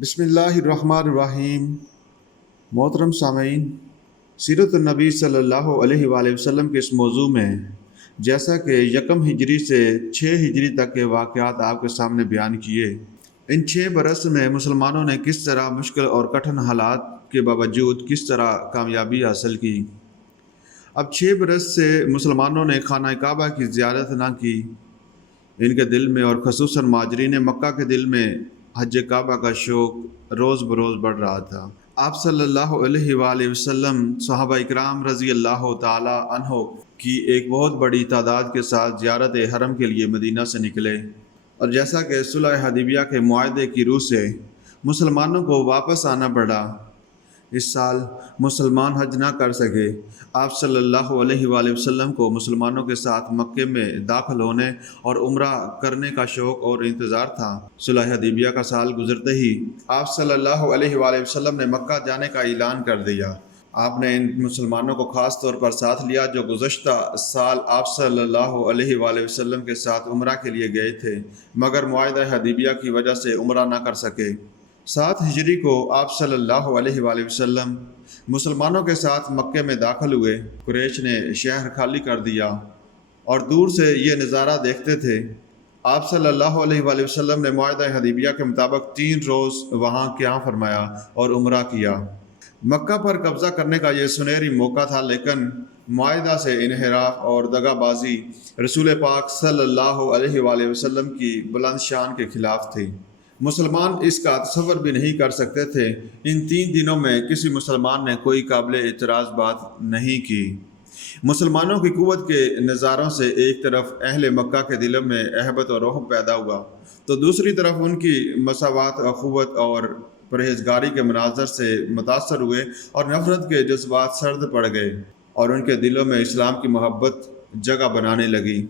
بسم اللہ الرحمن الرحیم۔ محترم سامعین، سیرت النبی صلی اللہ علیہ وآلہ وسلم کے اس موضوع میں جیسا کہ یکم ہجری سے 6 ہجری تک کے واقعات آپ کے سامنے بیان کیے، ان 6 برس میں مسلمانوں نے کس طرح مشکل اور کٹھن حالات کے باوجود کس طرح کامیابی حاصل کی۔ اب 6 برس سے مسلمانوں نے خانہ کعبہ کی زیارت نہ کی۔ ان کے دل میں اور خصوصاً مہاجرین مکہ کے دل میں حج کعبہ کا شوق روز بروز بڑھ رہا تھا۔ آپ صلی اللہ علیہ وآلہ وسلم صحابہ اکرام رضی اللہ تعالی عنہ کی ایک بہت بڑی تعداد کے ساتھ زیارت حرم کے لیے مدینہ سے نکلے، اور جیسا کہ صلح hdhibiya کے معاہدے کی روح سے مسلمانوں کو واپس آنا پڑا، اس سال مسلمان حج نہ کر سکے۔ آپ صلی اللہ علیہ وآلہ وسلم کو مسلمانوں کے ساتھ مکے میں داخل ہونے اور عمرہ کرنے کا شوق اور انتظار تھا۔ صلح hdhibiya کا سال گزرتے ہی آپ صلی اللہ علیہ وآلہ وسلم نے مکہ جانے کا اعلان کر دیا۔ آپ نے ان مسلمانوں کو خاص طور پر ساتھ لیا جو گزشتہ سال آپ صلی اللہ علیہ وآلہ وسلم کے ساتھ عمرہ کے لیے گئے تھے، مگر معاہدہ hdhibiya کی وجہ سے عمرہ نہ کر سکے۔ 7 ہجری کو آپ صلی اللہ علیہ وآلہ وسلم مسلمانوں کے ساتھ مکے میں داخل ہوئے۔ قریش نے شہر خالی کر دیا اور دور سے یہ نظارہ دیکھتے تھے۔ آپ صلی اللہ علیہ وآلہ وسلم نے معاہدہ hdhibiya کے مطابق 3 روز وہاں قیام فرمایا اور عمرہ کیا۔ مکہ پر قبضہ کرنے کا یہ سنہری موقع تھا، لیکن معاہدہ سے انحراف اور دغا بازی رسول پاک صلی اللہ علیہ وآلہ وسلم کی بلند شان کے خلاف تھی۔ مسلمان اس کا تصور بھی نہیں کر سکتے تھے۔ ان 3 دنوں میں کسی مسلمان نے کوئی قابل اعتراض بات نہیں کی۔ مسلمانوں کی قوت کے نظاروں سے ایک طرف اہل مکہ کے دلوں میں احبت اور رعب پیدا ہوا، تو دوسری طرف ان کی مساوات، اخوت اور پرہیزگاری کے مناظر سے متاثر ہوئے اور نفرت کے جذبات سرد پڑ گئے اور ان کے دلوں میں اسلام کی محبت جگہ بنانے لگی۔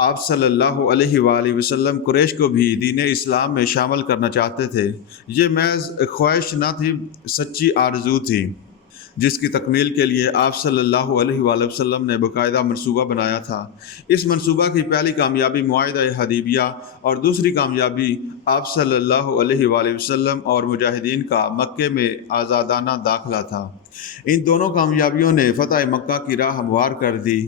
آپ صلی اللہ علیہ وآلہ وسلم قریش کو بھی دین اسلام میں شامل کرنا چاہتے تھے۔ یہ محض خواہش نہ تھی، سچی آرزو تھی، جس کی تکمیل کے لیے آپ صلی اللہ علیہ وآلہ وسلم نے باقاعدہ منصوبہ بنایا تھا۔ اس منصوبہ کی پہلی کامیابی معاہدہ hdhibiya اور دوسری کامیابی آپ صلی اللہ علیہ وآلہ وسلم اور مجاہدین کا مکے میں آزادانہ داخلہ تھا۔ ان دونوں کامیابیوں نے فتح مکہ کی راہ ہموار کر دی۔